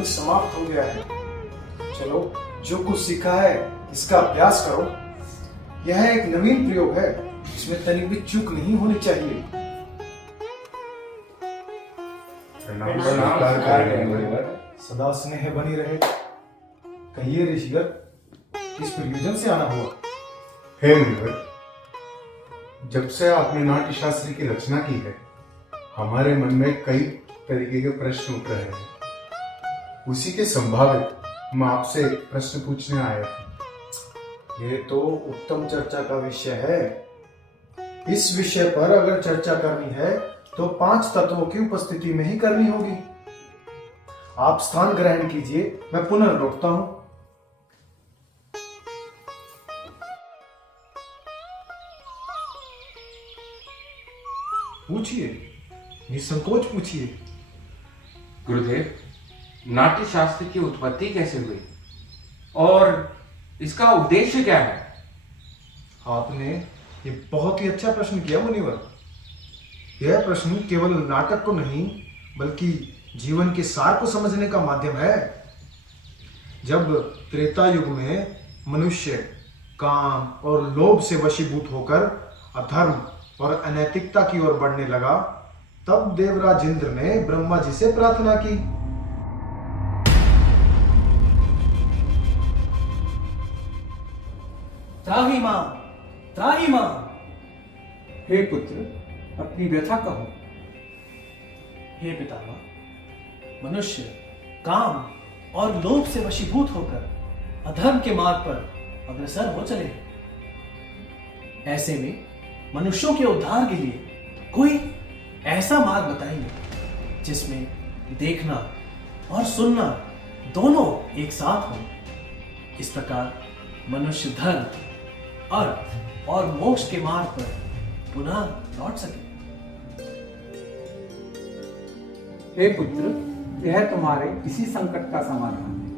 अंग समाप्त हो गया है। चलो, जो कुछ सीखा है इसका अभ्यास करो। यह एक नवीन प्रयोग है, इसमें तनिक भी चूक नहीं होनी चाहिए। सदा स्नेह बनी रहे। कहिए ऋषिवर, किस प्रयोजन से आना हुआ? हे मुनिवर, जब से आपने नाट्य शास्त्र की रचना की है, हमारे मन में कई तरीके के प्रश्न उठ रहे हैं। उसी के संभावित मैं आपसे एक प्रश्न पूछने आया हूं। ये तो उत्तम चर्चा का विषय है। इस विषय पर अगर चर्चा करनी है तो 5 तत्वों की उपस्थिति में ही करनी होगी। आप स्थान ग्रहण कीजिए, मैं पुनः लौटता हूं। पूछिए, निसंकोच पूछिए। गुरुदेव, नाट्य शास्त्र की उत्पत्ति कैसे हुई और इसका उद्देश्य क्या है? आपने ये बहुत ही अच्छा प्रश्न किया मुनिवर। यह प्रश्न केवल नाटक को नहीं बल्कि जीवन के सार को समझने का माध्यम है। जब त्रेता युग में मनुष्य काम और लोभ से वशीभूत होकर अधर्म और अनैतिकता की ओर बढ़ने लगा, तब देवराज इंद्र ने ब्रह्मा जी से प्रार्थना की। त्राहि मां, त्राहि मां। हे पुत्र, अपनी व्यथा कहो। हे पितामह, मनुष्य काम और लोभ से वशीभूत होकर अधर्म के मार्ग पर अग्रसर हो चले। ऐसे में मनुष्यों के उद्धार के लिए कोई ऐसा मार्ग बताइए जिसमें देखना और सुनना दोनों एक साथ हो। इस प्रकार मनुष्य धर्म, अर्थ और मोक्ष के मार्ग पर पुनः लौट सके। हे पुत्र, यह तुम्हारे इसी संकट का समाधान है।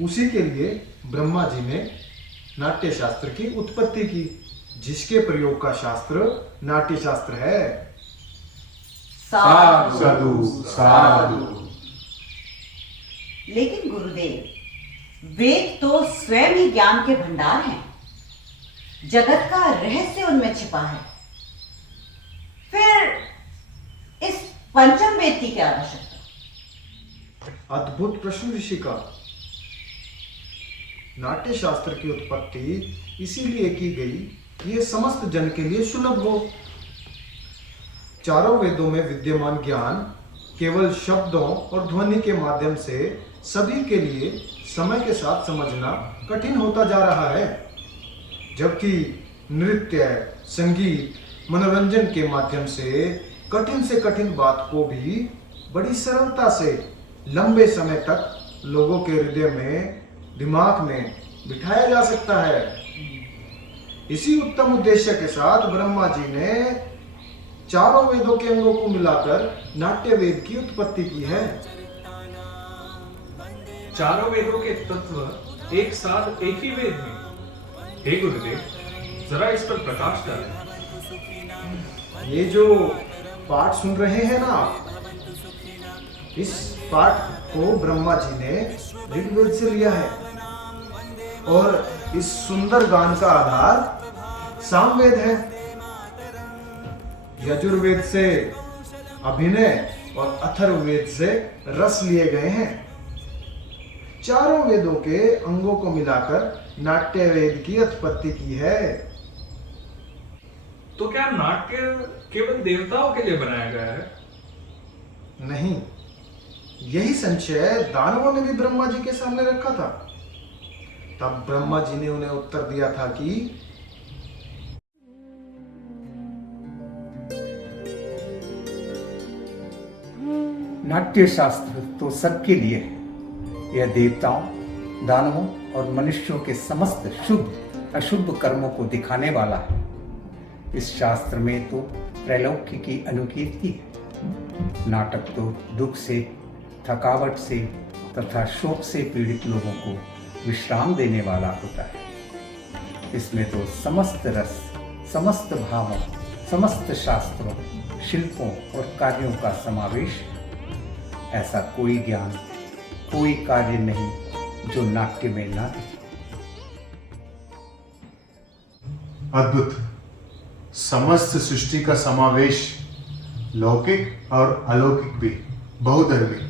उसी के लिए ब्रह्मा जी ने नाट्य शास्त्र की उत्पत्ति की, जिसके प्रयोग का शास्त्र नाट्य शास्त्र है। साधु साधु। लेकिन गुरुदेव, वेद तो स्वयं ही ज्ञान के भंडार हैं। जगत का रहस्य उनमें छिपा है। फिर इस पंचम वेद की क्या आवश्यकता? अद्भुत प्रश्न ऋषि का। नाट्य शास्त्र की उत्पत्ति इसीलिए की गई कि यह समस्त जन के लिए सुलभ हो। चारों वेदों में विद्यमान ज्ञान केवल शब्दों और ध्वनि के माध्यम से सभी के लिए समय के साथ समझना कठिन होता जा रहा है, जबकि नृत्य, संगीत, मनोरंजन के माध्यम से कठिन बात को भी बड़ी सरलता से लंबे समय तक लोगों के हृदय में, दिमाग में बिठाया जा सकता है। इसी उत्तम उद्देश्य के साथ ब्रह्मा जी ने चारों वेदों के अंगों को मिलाकर नाट्य वेद की उत्पत्ति की है। चारों वेदों के तत्व एक साथ एक ही वेद में। हे गुरुदेव, जरा इस पर प्रकाश डालें। ये जो पाठ सुन रहे हैं ना आप, इस पाठ को ब्रह्मा जी ने ऋग्वेद से लिया है और इस सुंदर गान का आधार सामवेद है। यजुर्वेद से अभिनय और अथर्ववेद से रस लिए गए हैं। चारों वेदों के अंगों को मिलाकर नाट्य वेद की उत्पत्ति की है। तो क्या नाट्य केवल देवताओं के लिए बनाया गया है? नहीं, यही संशय दानवों ने भी ब्रह्मा जी के सामने रखा था। तब ब्रह्मा जी ने उन्हें उत्तर दिया था कि नाट्य शास्त्र तो सबके लिए है। यह देवताओं, दानवों और मनुष्यों के समस्त शुभ अशुभ कर्मों को दिखाने वाला है। इस शास्त्र में तो त्रैलोक्य की अनुकीर्ति है। नाटक तो दुख से, थकावट से तथा शोक से पीड़ित लोगों को विश्राम देने वाला होता है। इसमें तो समस्त रस, समस्त भावों समस्त शास्त्रों, शिल्पों और कार्यों का समावेश। ऐसा कोई ज्ञान, कोई कार्य नहीं जो नाट्य में न दिखे। अद्भुत। समस्त सृष्टि का समावेश, लौकिक और अलौकिक भी, बहुधर्मी,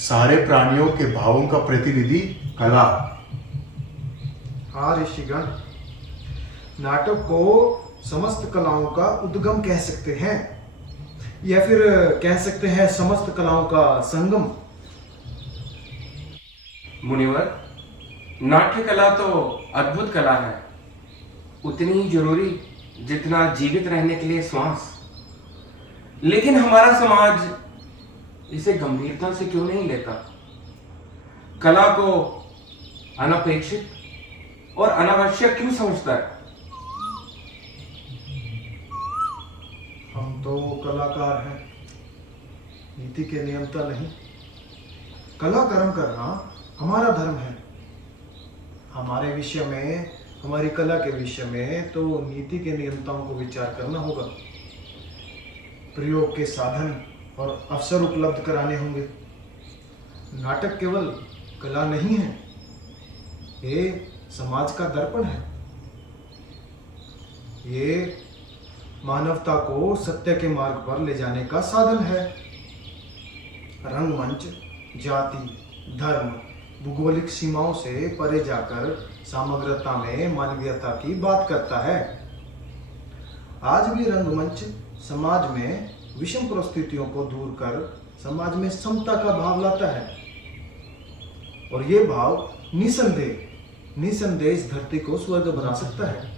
सारे प्राणियों के भावों का प्रतिनिधि कला। हाँ ऋषिगण, नाटक को समस्त कलाओं का उद्गम कह सकते हैं, या फिर कह सकते हैं समस्त कलाओं का संगम। मुनिवर, नाट्य कला तो अद्भुत कला है, उतनी ही जरूरी जितना जीवित रहने के लिए श्वास। लेकिन हमारा समाज इसे गंभीरता से क्यों नहीं लेता? कला को अनपेक्षित और अनावश्यक क्यों समझता है? हम तो कलाकार हैं, नीति के नियमता नहीं। कला कर्म करना हमारा धर्म है। हमारे विषय में, हमारी कला के विषय में तो नीति के नियमताओं को विचार करना होगा। प्रयोग के साधन और अवसर उपलब्ध कराने होंगे। नाटक केवल कला नहीं है, ये समाज का दर्पण है। ये मानवता को सत्य के मार्ग पर ले जाने का साधन है। रंगमंच जाति, धर्म, भूगोलिक सीमाओं से परे जाकर समग्रता में मानवीयता की बात करता है। आज भी रंगमंच समाज में विषम परिस्थितियों को दूर कर समाज में समता का भाव लाता है, और ये भाव निसंदेह इस धरती को स्वर्ग बना सकता है।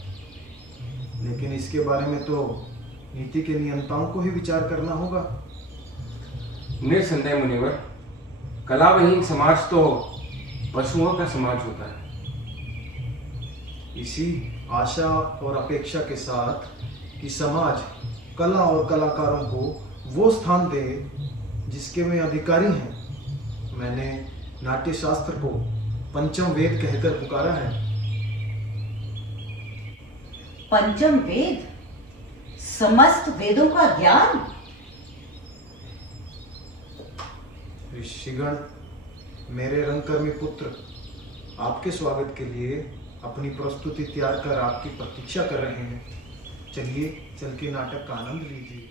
लेकिन इसके बारे में तो नीति के नियंताओं को ही विचार करना होगा। निसंदेह मुनिवर, कलाविहीन समाज तो पशुओं का समाज होता है। इसी आशा और अपेक्षा के साथ कि समाज कला और कलाकारों को वो स्थान दे जिसके में अधिकारी हैं, मैंने नाट्य शास्त्र को पंचम वेद कहकर पुकारा है। पंचम वेद, समस्त वेदों का ज्ञान। ऋषिगण, मेरे रंगकर्मी पुत्र आपके स्वागत के लिए अपनी प्रस्तुति तैयार कर आपकी प्रतीक्षा कर रहे हैं। चलिए चल के नाटक का आनंद लीजिए।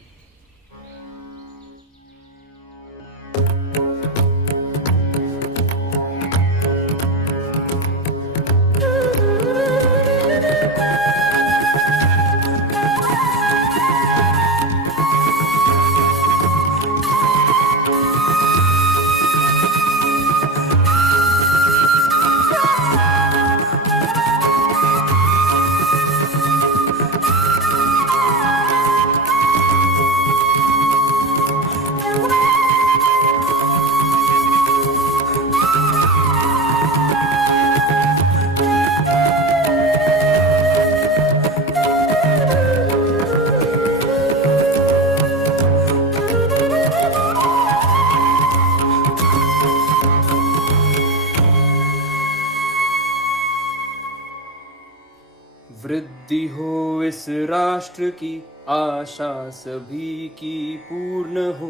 वृद्धि हो इस राष्ट्र की, आशा सभी की पूर्ण हो।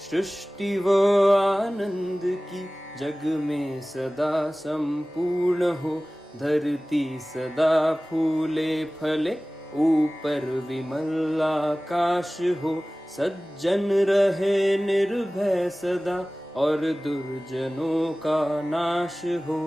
सृष्टि व आनंद की जग में सदा संपूर्ण हो। धरती सदा फूले फले, ऊपर विमल आकाश हो। सज्जन रहे निर्भय सदा, और दुर्जनों का नाश हो।